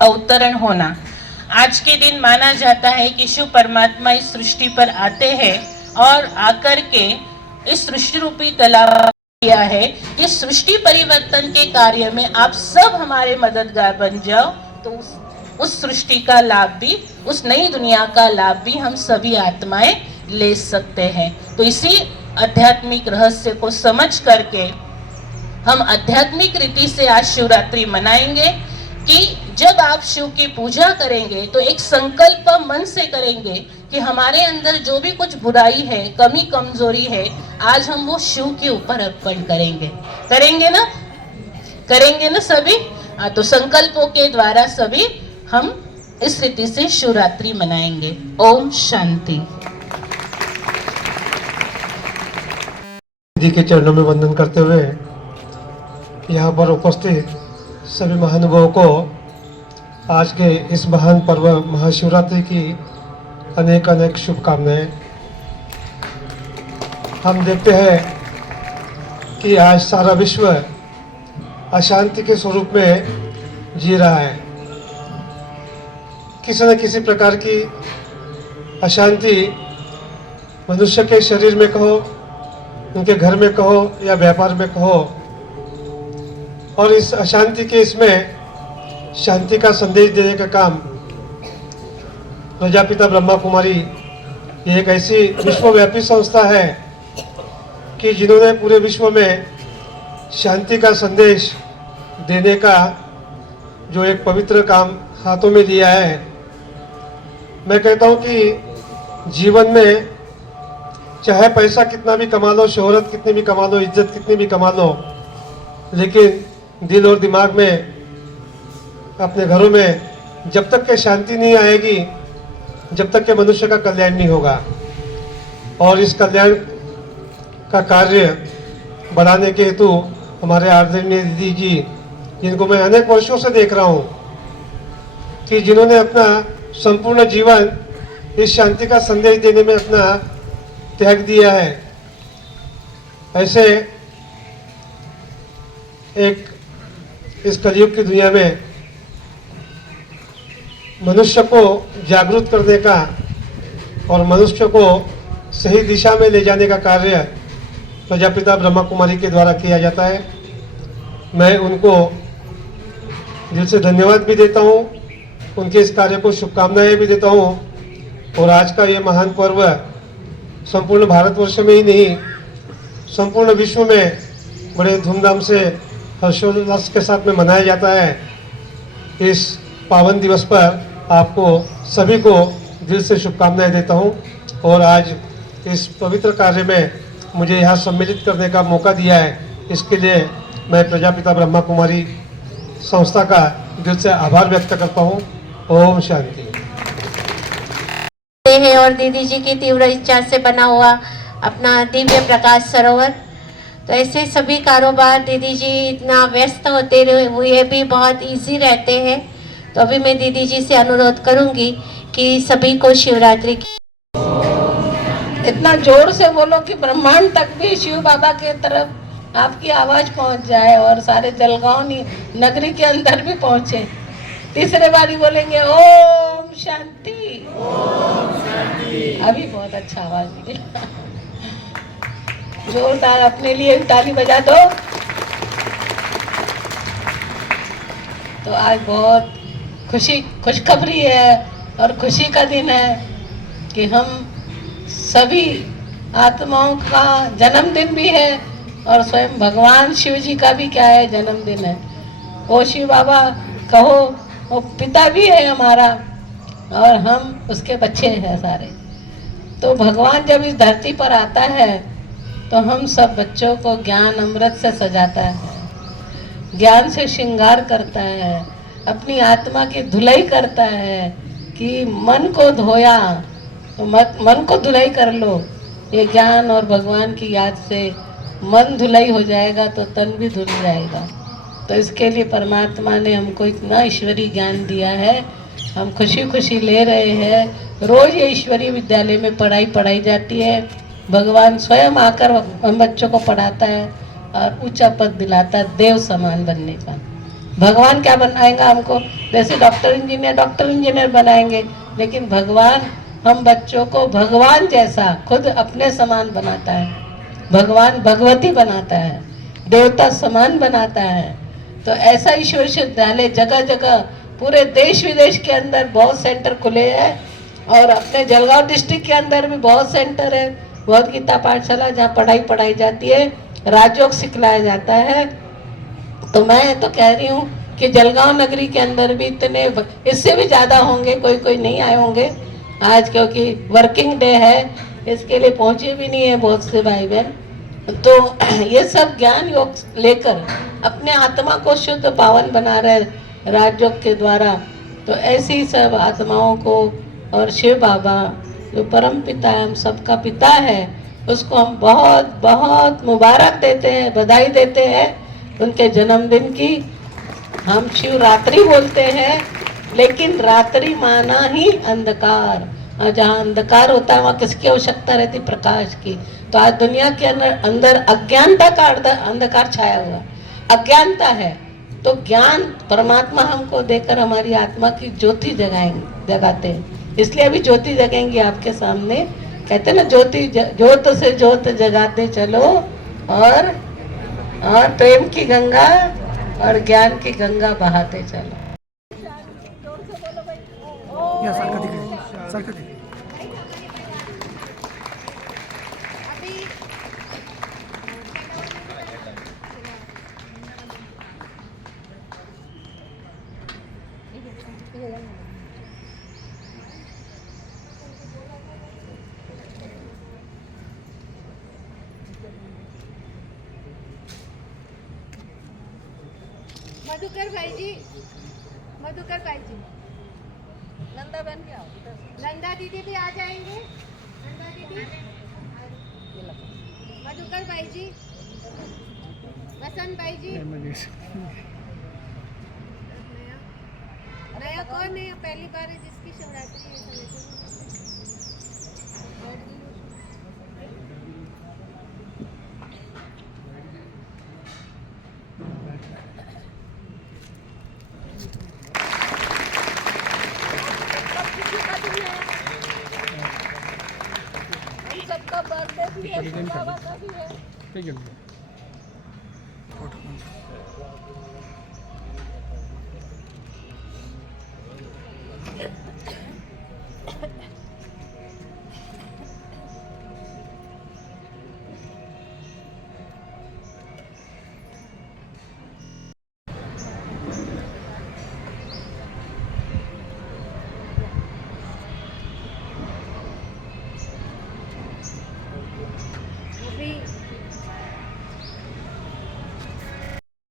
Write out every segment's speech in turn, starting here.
अवतरण होना। आज के दिन माना जाता है कि शिव परमात्मा इस सृष्टि पर आते हैं और आकर के इस सृष्टि रूपी तालाब किया है कि सृष्टि परिवर्तन के कार्य में आप सब हमारे मददगार बन जाओ, तो उस सृष्टि का लाभ भी, उस नई दुनिया का लाभ भी हम सभी आत्माएं ले सकते हैं। तो इसी आध्यात्मिक रहस्य को समझ करके हम आध्यात्मिक रीति से आज शिवरात्रि मनाएंगे कि जब आप शिव की पूजा करेंगे तो एक संकल्प मन से करेंगे कि हमारे अंदर जो भी कुछ बुराई है, कमी कमजोरी है, आज हम वो शिव के ऊपर अर्पण करेंगे। करेंगे ना? करेंगे ना सभी? तो संकल्पों के द्वारा सभी हम इस रीति से शिवरात्रि मनाएंगे। ओम शांति। दीदी के चरणों में वंदन करते हुए यहाँ पर उपस्थित सभी महानुभावों को आज के इस महान पर्व महाशिवरात्रि की अनेक अनेक शुभकामनाएं। हम देखते हैं कि आज सारा विश्व अशांति के स्वरूप में जी रहा है। किसी न किसी प्रकार की अशांति मनुष्य के शरीर में कहो, उनके घर में कहो या व्यापार में कहो, और इस अशांति के इसमें शांति का संदेश देने का काम प्रजापिता ब्रह्मा कुमारी ये एक ऐसी विश्वव्यापी संस्था है कि जिन्होंने पूरे विश्व में शांति का संदेश देने का जो एक पवित्र काम हाथों में लिया है। मैं कहता हूँ कि जीवन में चाहे पैसा कितना भी कमा लो, शोहरत कितनी भी कमा लो, इज्जत कितनी भी कमा लो, लेकिन दिल और दिमाग में, अपने घरों में जब तक के शांति नहीं आएगी, जब तक के मनुष्य का कल्याण नहीं होगा। और इस कल्याण का कार्य बढ़ाने के हेतु हमारे आदरणीय दीदी जी, जिनको मैं अनेक वर्षों से देख रहा हूँ कि जिन्होंने अपना संपूर्ण जीवन इस शांति का संदेश देने में अपना त्याग दिया है, ऐसे एक इस कलयुग की दुनिया में मनुष्य को जागरूक करने का और मनुष्य को सही दिशा में ले जाने का कार्य प्रजापिता ब्रह्मा कुमारी के द्वारा किया जाता है। मैं उनको दिल से धन्यवाद भी देता हूँ, उनके इस कार्य को शुभकामनाएं भी देता हूँ। और आज का ये महान पर्व संपूर्ण भारतवर्ष में ही नहीं, संपूर्ण विश्व में बड़े धूमधाम से हर्षोल्लास के साथ में मनाया जाता है। इस पावन दिवस पर आपको सभी को दिल से शुभकामनाएं देता हूं। और आज इस पवित्र कार्य में मुझे यहाँ सम्मिलित करने का मौका दिया है, इसके लिए मैं प्रजापिता ब्रह्मा कुमारी संस्था का दिल से आभार व्यक्त करता हूँ। ओम शांति। है और दीदी जी की तीव्र इच्छा से बना हुआ अपना दिव्य प्रकाश सरोवर, तो ऐसे सभी कारोबार दीदी जी इतना व्यस्त होते हुए भी बहुत इजी रहते हैं। तो अभी मैं दीदी जी से अनुरोध करूंगी कि सभी को शिवरात्रि की इतना जोर से बोलो कि ब्रह्मांड तक भी शिव बाबा के तरफ आपकी आवाज पहुंच जाए और सारे जलगांव नगरी के अंदर भी पहुंचे। तीसरे बारी बोलेंगे ओम शांति। ओम शांति। अभी बहुत अच्छा आवाज निकला। जोरदार अपने लिए ताली बजा दो। तो आज बहुत खुशखबरी है और खुशी का दिन है कि हम सभी आत्माओं का जन्मदिन भी है और स्वयं भगवान शिव जी का भी क्या है, जन्मदिन है। वो शिव बाबा कहो वो पिता भी है हमारा और हम उसके बच्चे हैं सारे। तो भगवान जब इस धरती पर आता है तो हम सब बच्चों को ज्ञान अमृत से सजाता है, ज्ञान से श्रृंगार करता है, अपनी आत्मा की धुलाई करता है कि मन को धोया तो मन को धुलाई कर लो। ये ज्ञान और भगवान की याद से मन धुलाई हो जाएगा तो तन भी धुल जाएगा। तो इसके लिए परमात्मा ने हमको इतना ईश्वरीय ज्ञान दिया है, हम खुशी खुशी ले रहे हैं। रोज ये ईश्वरीय विद्यालय में पढ़ाई जाती है। भगवान स्वयं आकर हम बच्चों को पढ़ाता है और ऊंचा पद दिलाता है देव समान बनने का। भगवान क्या बनाएगा हमको? जैसे डॉक्टर इंजीनियर बनाएंगे, लेकिन भगवान हम बच्चों को भगवान जैसा खुद अपने समान बनाता है, भगवान भगवती बनाता है, देवता समान बनाता है। तो ऐसा ईश्वर विश्वविद्यालय जगह जगह पूरे देश विदेश के अंदर बहुत सेंटर खुले हैं, और अपने जलगांव डिस्ट्रिक्ट के अंदर भी बहुत सेंटर है, भगवद गीता पाठशाला जहाँ पढ़ाई जाती है, राजयोग सिखलाया जाता है। तो मैं तो कह रही हूँ कि जलगांव नगरी के अंदर भी इतने, इससे भी ज़्यादा होंगे, कोई नहीं आए होंगे आज, क्योंकि वर्किंग डे है, इसके लिए पहुँचे भी नहीं है बहुत से भाई बहन। तो ये सब ज्ञान योग लेकर अपने आत्मा को शुद्ध पावन बना रहे राजयोग के द्वारा। तो ऐसी सब आत्माओं को, और शिव बाबा जो परम पिता है, हम सबका पिता है, उसको हम बहुत बहुत मुबारक देते हैं, बधाई देते हैं उनके जन्मदिन की। हम शिवरात्रि बोलते हैं, लेकिन रात्रि माना ही अंधकार, और जहाँ अंधकार होता है वहाँ किसकी आवश्यकता रहती? प्रकाश की। तो आज दुनिया के अंदर अज्ञानता का अंधकार छाया हुआ, अज्ञानता है। तो ज्ञान परमात्मा हमको देकर हमारी आत्मा की ज्योति जगाते हैं। इसलिए अभी ज्योति जगेंगी आपके सामने। कहते ना, ज्योत से ज्योत जगाते चलो, और प्रेम की गंगा और ज्ञान की गंगा बहाते चलो। मधुकर भाई जी, नंदा बहन भी आओ, नंदा दीदी भी आ जाएंगे, नंदा दीदी, मधुकर भाई जी, वसंत भाई जी। नया कौन है? पहली बार है जिसकी शिवरात्रि है। सबका बर्थडे भी है, बाबा का भी है।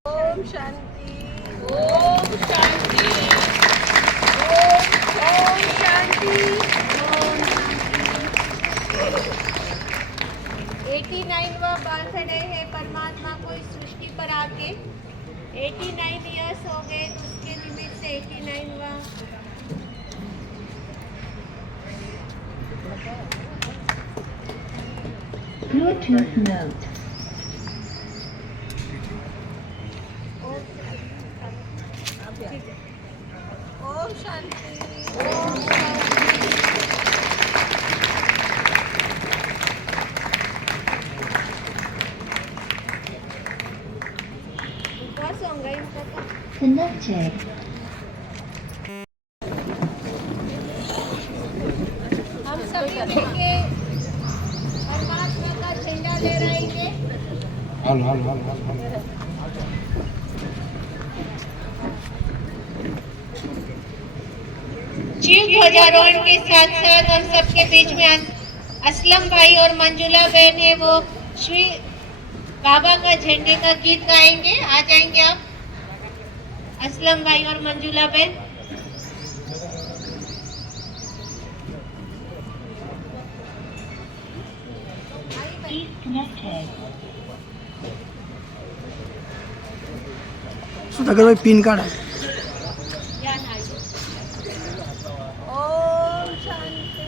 ओम शांति, ओम शांति, ओम शांति, ओम शांति। 89वां बर्थडे है परमात्मा को इस सृष्टि पर आके। 89 इयर्स हो गए, तो उसके निमित्त से 89वां। Bluetooth mode. ओम शांति, बस हो गई इनका तो। Connected. हम सभी मिलके परमात्मा का झंडा लहराएंगे। शिव ध्वजारोहण के साथ साथ हम सबके बीच में असलम भाई और मंजुला बहन है, वो श्री बाबा का झंडे का गीत गाएंगे। आ जाएंगे आप, असलम भाई और मंजुला बहन। सुधाकर भाई पिन कार्ड है। ओम शांति,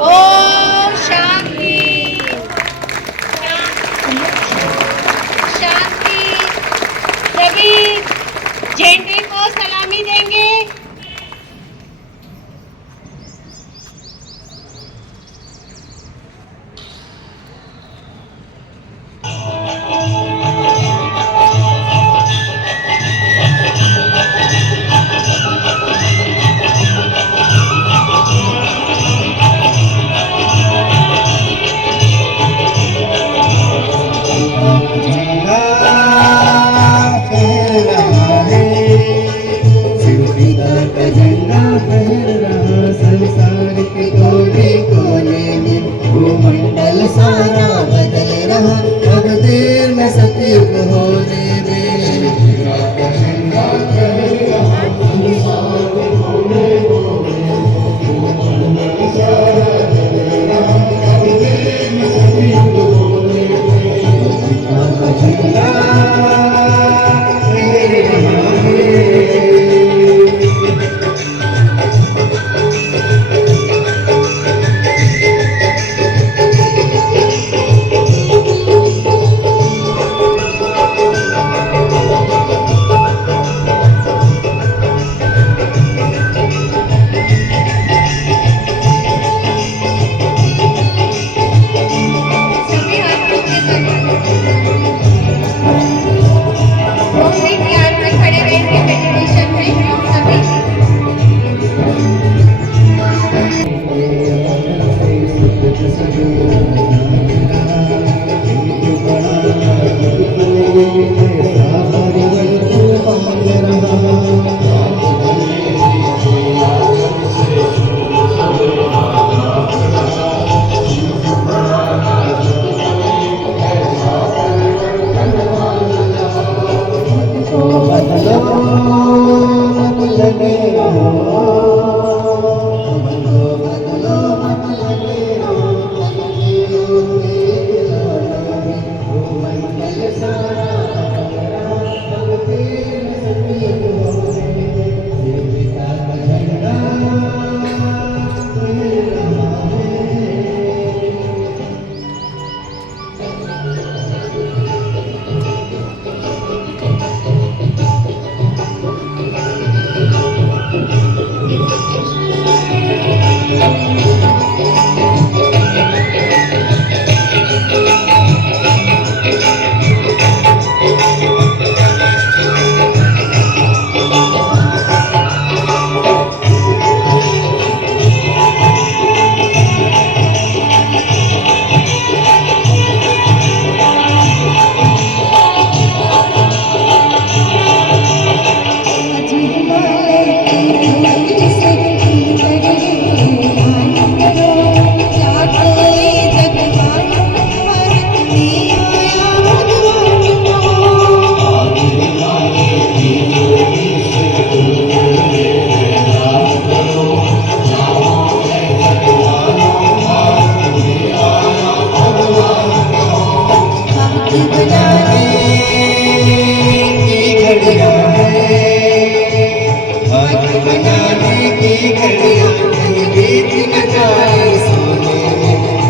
ओम शांति, शांति। सभी झंडे बहर रहा संसार के कोने कोने में, भूमंडल सारा बदल रहा, अब देर न सतयुग होने में। झंडा लहर रहा संसार के कोने कोने में, भूमंडल सारा बदल रहा, अब देर न सतयुग होने में। का झंडा लहर रहा है। सभी हाथ ऊंचे कर दो मिनट ध्यान में खड़े रहेंगे मेडिटेशन में सभी।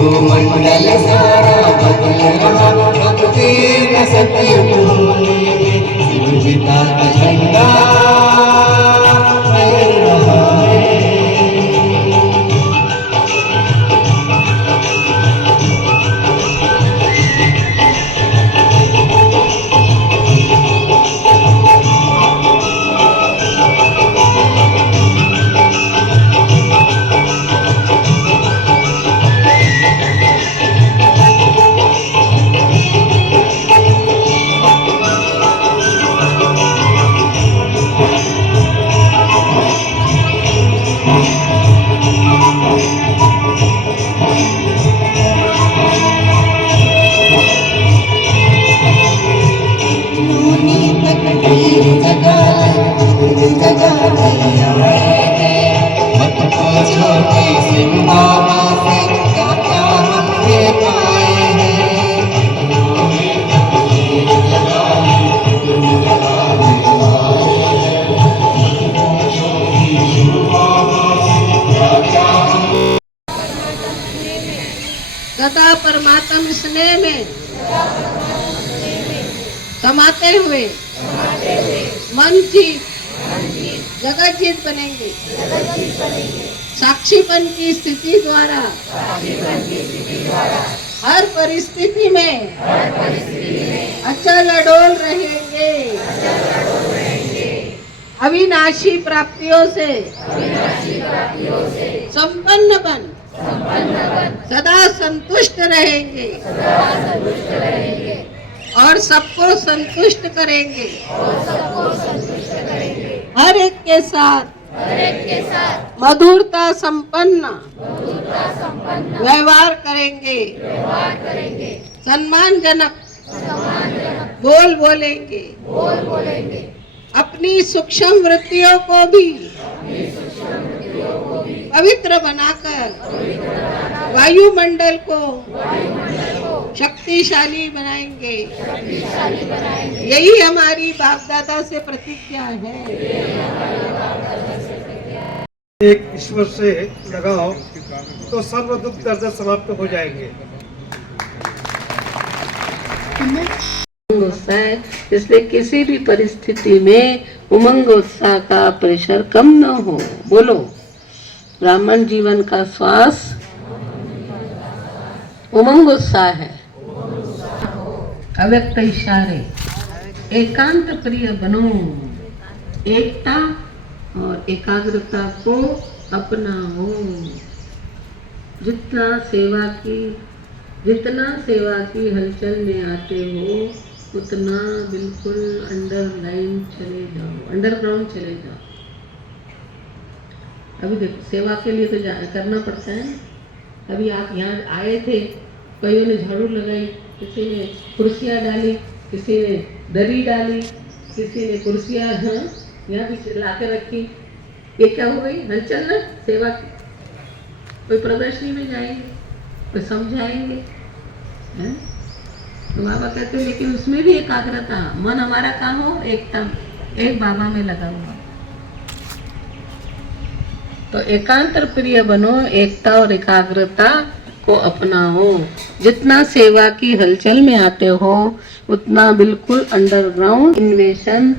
भूमंडल सारा बदल रहा, अब देर न सतयुग होने में। शिवजिता का झंडा लहर रहा है। सदा परमात्म स्नेह में समाते हुए मन जीत जगत जीत बनेंगे। साक्षीपन की स्थिति द्वारा हर परिस्थिति में अचल अडोल रहेंगे। अविनाशी प्राप्तियों से संपन्न बन सदा संतुष्ट रहेंगे और सबको संतुष्ट करेंगे। हर एक के साथ मधुरता संपन्न व्यवहार करेंगे, सम्मानजनक बोल बोलेंगे, अपनी सूक्ष्म वृत्तियों को भी पवित्र बनाकर वायुमंडल को शक्तिशाली बनाएंगे। यही हमारी बाप दादा से प्रतिज्ञा है। एक ईश्वर से लगाओ तो सर्व दुख दर्द समाप्त हो जाएंगे। उमंग उत्साह है, इसलिए किसी भी परिस्थिति में उमंग उत्साह का प्रेशर कम न हो। बोलो, ब्राह्मण जीवन का श्वास उमंग उत्साह है। अव्यक्त इशारे, एकांत प्रिय बनो, एकता और एकाग्रता को अपनाओ। जितना सेवा की हलचल में आते हो उतना बिल्कुल अंडरग्राउंड चले जाओ। अभी देखो, सेवा के लिए तो करना पड़ता है। अभी आप यहाँ आए थे, कईयों ने झाड़ू लगाई, किसी ने कुर्सियाँ डाली, किसी ने दरी डाली, किसी ने कुर्सियाँ यहाँ भी ला के रखी। ये क्या हो गई? हलचल ना सेवा की। कोई प्रदर्शनी में जाएंगे, कोई समझाएंगे, हैं? तो बाबा कहते हैं लेकिन उसमें भी एकाग्रता, मन हमारा कहाँ हो? एकता, एक बाबा में लगा हुआ। तो एकांत प्रिय बनो, एकता और एकाग्रता को अपनाओ। जितना सेवा की हलचल में आते हो उतना बिल्कुल अंडरग्राउंड इन्वेशन